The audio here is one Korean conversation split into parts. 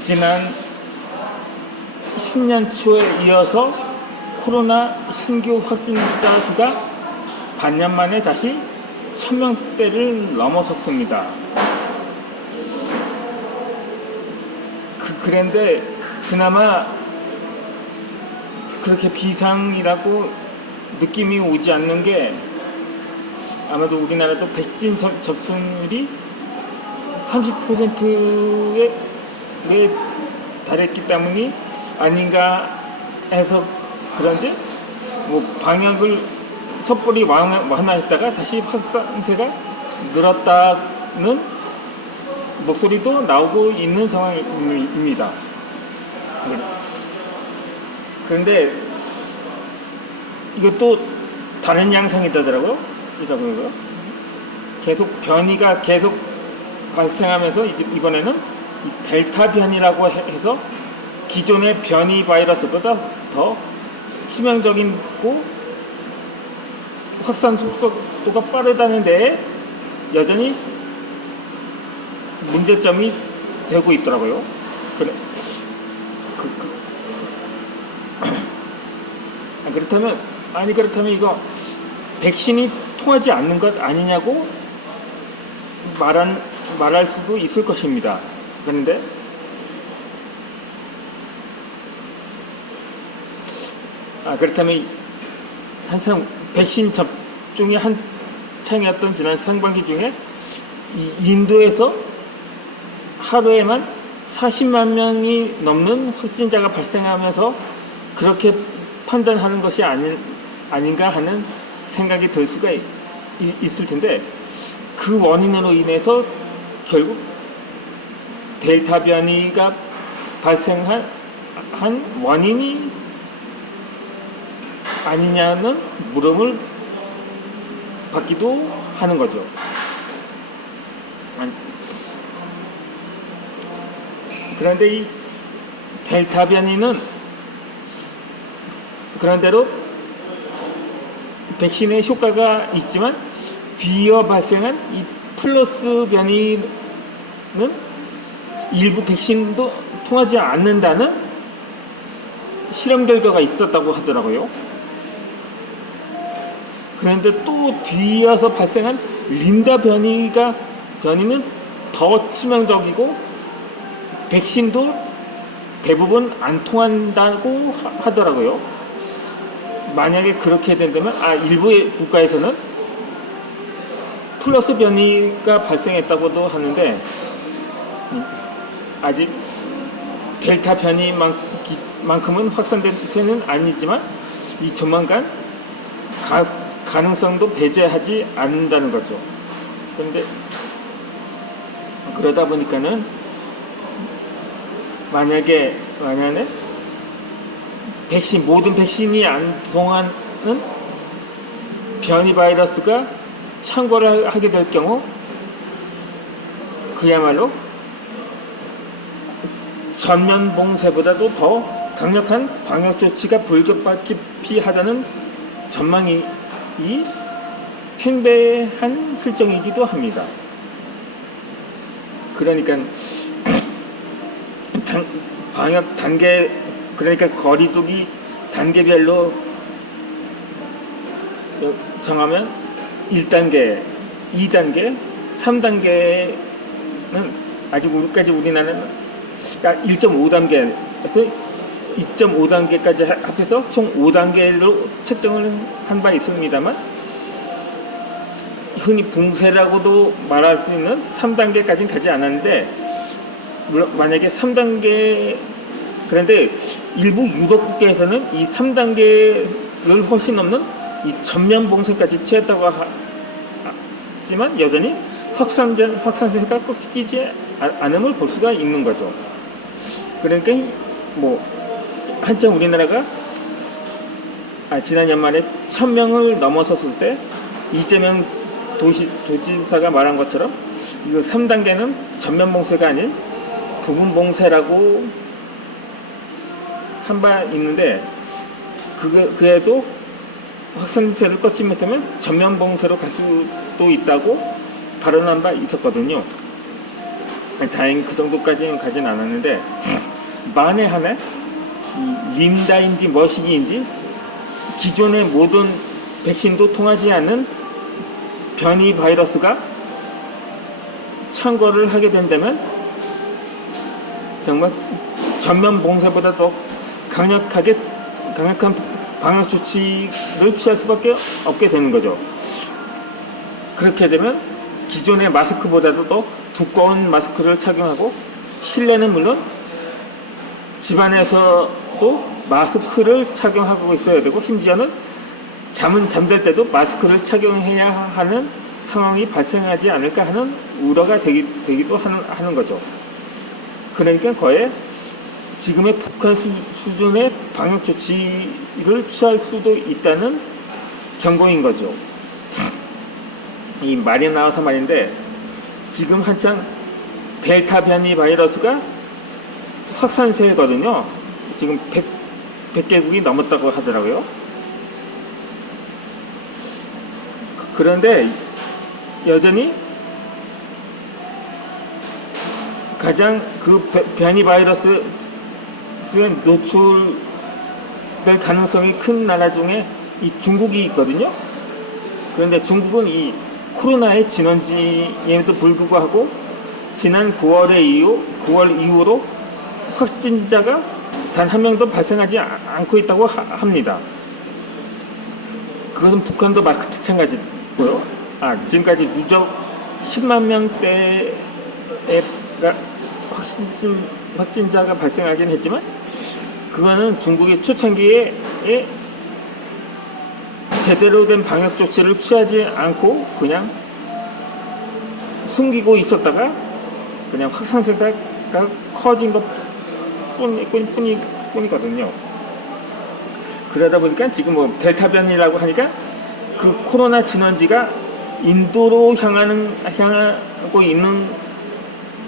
지난 신년 초에 이어서 코로나 신규 확진자 수가 반년 만에 다시 1000명대를 넘어섰습니다. 그런데 그나마 그렇게 비상이라고 느낌이 오지 않는 게 아마도 우리나라도 백신 접종률이 30%에 달했기 때문이 아닌가 해서 그런지 뭐 방역을 섣불리 완화했다가 다시 확산세가 늘었다는 목소리도 나오고 있는 상황입니다. 그런데 이것도 다른 양상이더라고요. 계속 변이가 계속 발생하면서 이번에는 이 델타 변이라고 해서 기존의 변이 바이러스보다 더 치명적이고 확산 속도가 빠르다는 데에 여전히 문제점이 되고 있더라고요. 그렇다면 이거 백신이 통하지 않는 것 아니냐고 말할 수도 있을 것입니다. 그런데 그렇다면 한참 백신 접종이 한창이었던 지난 상반기 중에 이 인도에서 하루에만 40만 명이 넘는 확진자가 발생하면서 그렇게 판단하는 것이 아닌가 하는 생각이 들 수가 있을 텐데, 그 원인으로 인해서 결국 델타 변이가 발생한 원인이 아니냐는 물음을 받기도 하는 거죠. 그런데 이 델타 변이는 그런대로 백신의 효과가 있지만 뒤이어 발생한 이 플러스 변이는 일부 백신도 통하지 않는다는 실험 결과가 있었다고 하더라고요. 그런데 또 뒤이어서 발생한 린다 변이는 더 치명적이고 백신도 대부분 안 통한다고 하더라고요. 만약에 그렇게 된다면 일부 국가에서는 플러스 변이가 발생했다고도 하는데 아직 델타 변이만큼은 확산된 세는 아니지만 이 조만간 가능성도 배제하지 않는다는 거죠. 그런데 그러다 보니까는 만약에 모든 백신이 안 통하는 변이 바이러스가 창궐을 하게 될 경우 그야말로 전면 봉쇄보다도 더 강력한 방역 조치가 불가피하다는 전망이 팽배한 실정이기도 합니다. 그러니까 방역 단계, 그러니까 거리두기 단계별로 정하면 1단계, 2단계, 3단계는 아직까지 우리나라는 1.5단계에서 2.5단계까지 합해서 총 5단계로 책정을 한 바 있습니다만, 흔히 붕세라고도 말할 수 있는 3단계까지는 가지 않았는데, 만약에 3단계, 그런데 일부 유럽 국가에서는 이 3단계를 훨씬 넘는 이 전면 봉쇄까지 취했다고 하지만 여전히 확산세가 꺾이지 않음을 볼 수가 있는 거죠. 그러니까 한참 우리나라가 지난 연말에 1000명을 넘어섰을 때 이재명 도지사가 말한 것처럼 이거 3단계는 전면 봉쇄가 아닌 부분 봉쇄라고 한 바 있는데, 그에도 확산세를 꺾지 못하면 전면 봉쇄로 갈 수도 있다고 발언한 바 있었거든요. 다행히 그 정도까지는 가진 않았는데, 만에 하나 림다인지 머시기인지 기존의 모든 백신도 통하지 않는 변이 바이러스가 창궐을 하게 된다면 정말 전면 봉쇄보다 더 강력한 방역 조치를 취할 수밖에 없게 되는 거죠. 그렇게 되면 기존의 마스크보다도 더 두꺼운 마스크를 착용하고, 실내는 물론 집안에서도 마스크를 착용하고 있어야 되고, 심지어는 잠잘 때도 마스크를 착용해야 하는 상황이 발생하지 않을까 하는 우려가 되기도 하는 거죠. 그러니까 거의 지금의 북한 수준의 방역 조치를 취할 수도 있다는 경고인 거죠. 이 말이 나와서 말인데, 지금 한창 델타 변이 바이러스가 확산세거든요. 지금 100개국이 넘었다고 하더라고요. 그런데 여전히 가장 그 변이 바이러스에 노출될 가능성이 큰 나라 중에 이 중국이 있거든요. 그런데 중국은 이 코로나의 진원지임에도 불구하고 지난 9월 이후로 확진자가 단 한 명도 발생하지 않고 있다고 합니다. 그것은 북한도 마찬가지고요. 지금까지 누적 10만 명대의 확진자가 발생하긴 했지만, 그거는 중국의 초창기에 제대로 된 방역 조치를 취하지 않고 그냥 숨기고 있었다가 그냥 확산세가 커진 것 뿐이거든요. 그러다 보니까 지금 뭐 델타 변이라고 하니까 그 코로나 진원지가 인도로 향하고 있는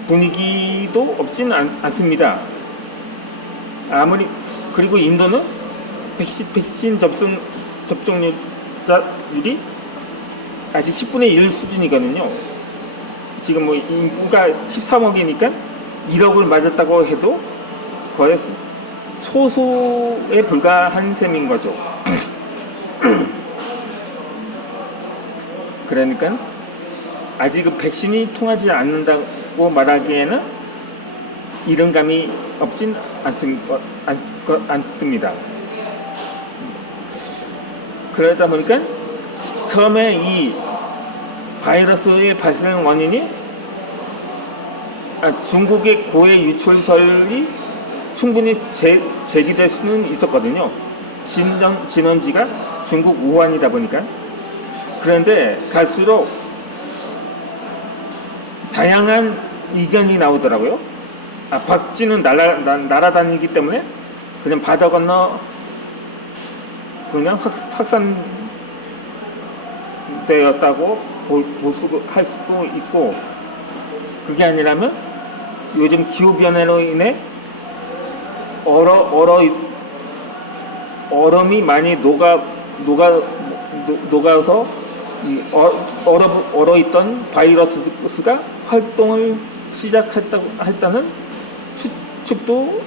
분위기도 없진 않습니다. 그리고 인도는 백신 접종률이 아직 10분의 1 수준이거든요. 지금 뭐 인구가 13억이니까 1억을 맞았다고 해도 거의 소수에 불과한 셈인 거죠. 그러니까 아직 그 백신이 통하지 않는다고 말하기에는 이른감이 없진 않습니다. 그러다 보니까 처음에 이 바이러스의 발생 원인이 중국의 고해 유출설이 충분히 제기될 수는 있었거든요. 진원지가 중국 우한이다 보니까. 그런데 갈수록 다양한 의견이 나오더라고요. 박쥐는 날아다니기 때문에 그냥 바다 건너 그냥 확산되었다고 할 수도 있고, 그게 아니라면 요즘 기후변화로 인해 얼음이 많이 녹아서 얼어있던 바이러스가 활동을 시작했다는 추측도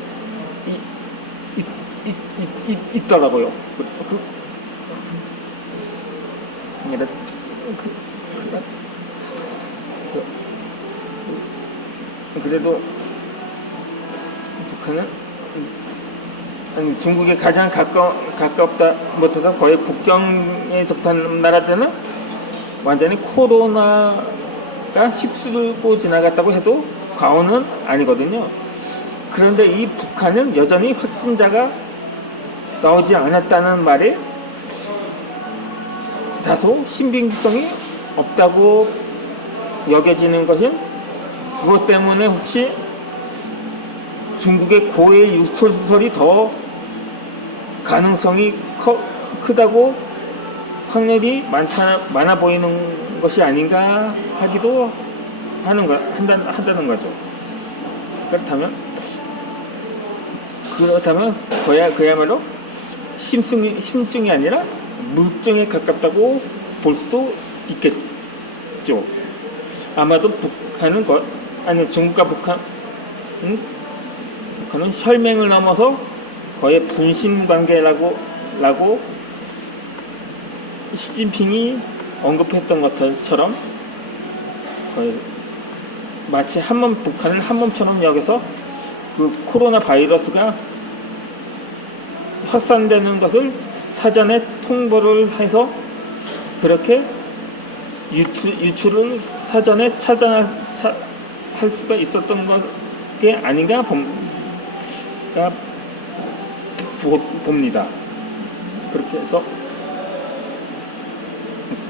있더라고요. 그래도 북한은 중국에 가장 가깝다 못해서 거의 국경에 접한 나라들은 완전히 코로나가 휩쓸고 지나갔다고 해도 과언은 아니거든요. 그런데 이 북한은 여전히 확진자가 나오지 않았다는 말에 다소 신빙성이 없다고 여겨지는 것은, 그것 때문에 혹시 중국의 고해 유출설이 더 가능성이 크다고 확률이 많아 보이는 것이 아닌가 하기도 한다는 거죠. 그렇다면 그야말로 심증이 아니라 물증에 가깝다고 볼 수도 있겠죠. 아마도 북한은 아니 중국과 북한은 혈맹을 넘어서 거의 분신 관계라고 시진핑이 언급했던 것처럼 거의 마치 북한을 한 몸처럼 여겨서 그 코로나 바이러스가 확산되는 것을 사전에 통보를 해서 그렇게 유출을 사전에 할 수가 있었던 게 아닌가 봅니다. 그렇게 해서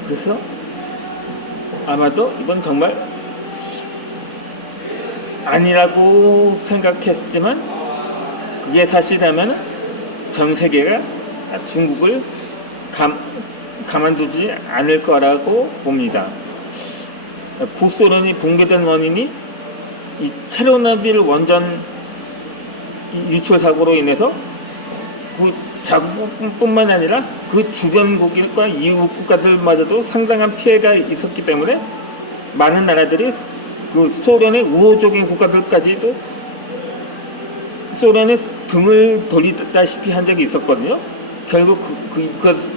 그래서 아마도 이번 정말 아니라고 생각했지만 그게 사실이라면 전 세계가 중국을 가만두지 않을 거라고 봅니다. 구소련이 붕괴된 원인이 이 체르노빌 원전 유출 사고로 인해서 그 자국뿐만 아니라 그 주변국과 이웃 국가들마저도 상당한 피해가 있었기 때문에 많은 나라들이 그 소련의 우호적인 국가들까지도 소련의 등을 돌리다시피 한 적이 있었거든요. 결국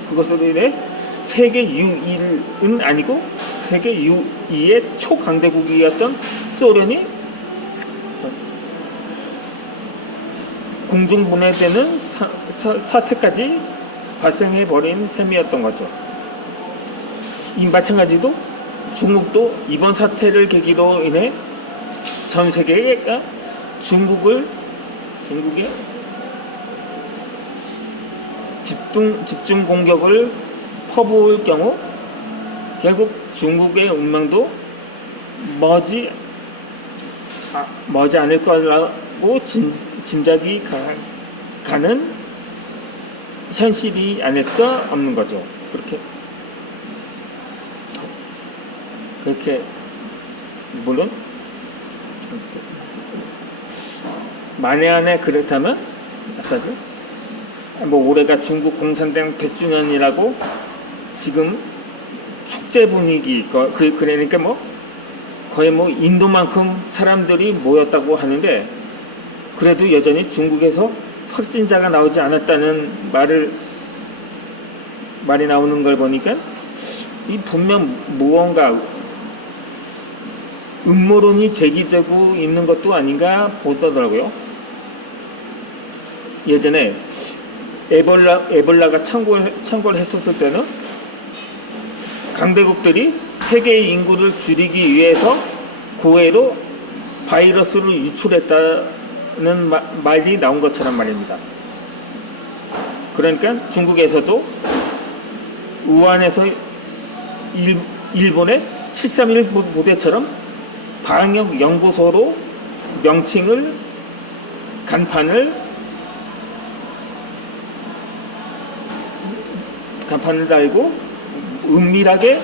그것으로 인해 세계 U1은 아니고 세계 U2의 초강대국이었던 소련이 공중 분해되는 사태까지 발생해버린 셈이었던 거죠. 이 마찬가지로 중국도 이번 사태를 계기로 인해 전 세계가 중국의 집중 공격을 퍼부을 경우 결국 중국의 운명도 머지 않을 거라고 짐작이 가는 현실이 아닐 수가 없는 거죠. 그렇게 물론 만에 안에 그렇다면 사실 올해가 중국 공산당 100주년이라고 지금 축제 분위기 그러니까 거의 인도만큼 사람들이 모였다고 하는데 그래도 여전히 중국에서 확진자가 나오지 않았다는 말이 나오는 걸 보니까 이 분명 무언가 음모론이 제기되고 있는 것도 아닌가 보더라고요. 예전에 에볼라가 창궐을 했었을 때는 강대국들이 세계의 인구를 줄이기 위해서 고해로 바이러스를 유출했다는 말이 나온 것처럼 말입니다. 그러니까 중국에서도 우한에서 일본의 731 부대처럼 방역 연구소로 간판을 달고 은밀하게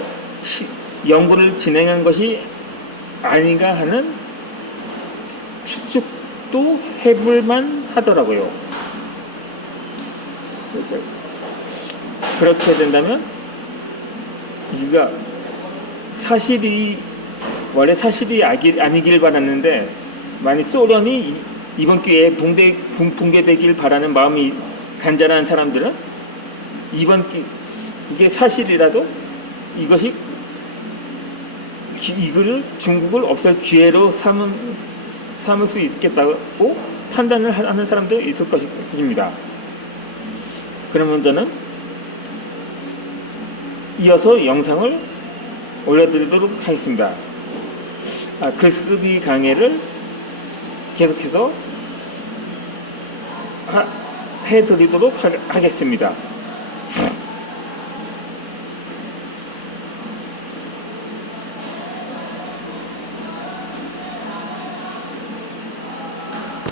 연구를 진행한 것이 아닌가 하는 추측도 해볼만 하더라고요. 그렇게 된다면 이가 원래 사실이 아니길 바랐는데 만약 소련이 이번 기회에 붕괴되길 바라는 마음이 간절한 사람들은 이게 사실이라도 이걸 중국을 없앨 기회로 삼을 수 있겠다고 판단을 하는 사람도 있을 것입니다. 그러면 저는 이어서 영상을 올려드리도록 하겠습니다. 글쓰기 강의를 계속해서 해드리도록 하겠습니다.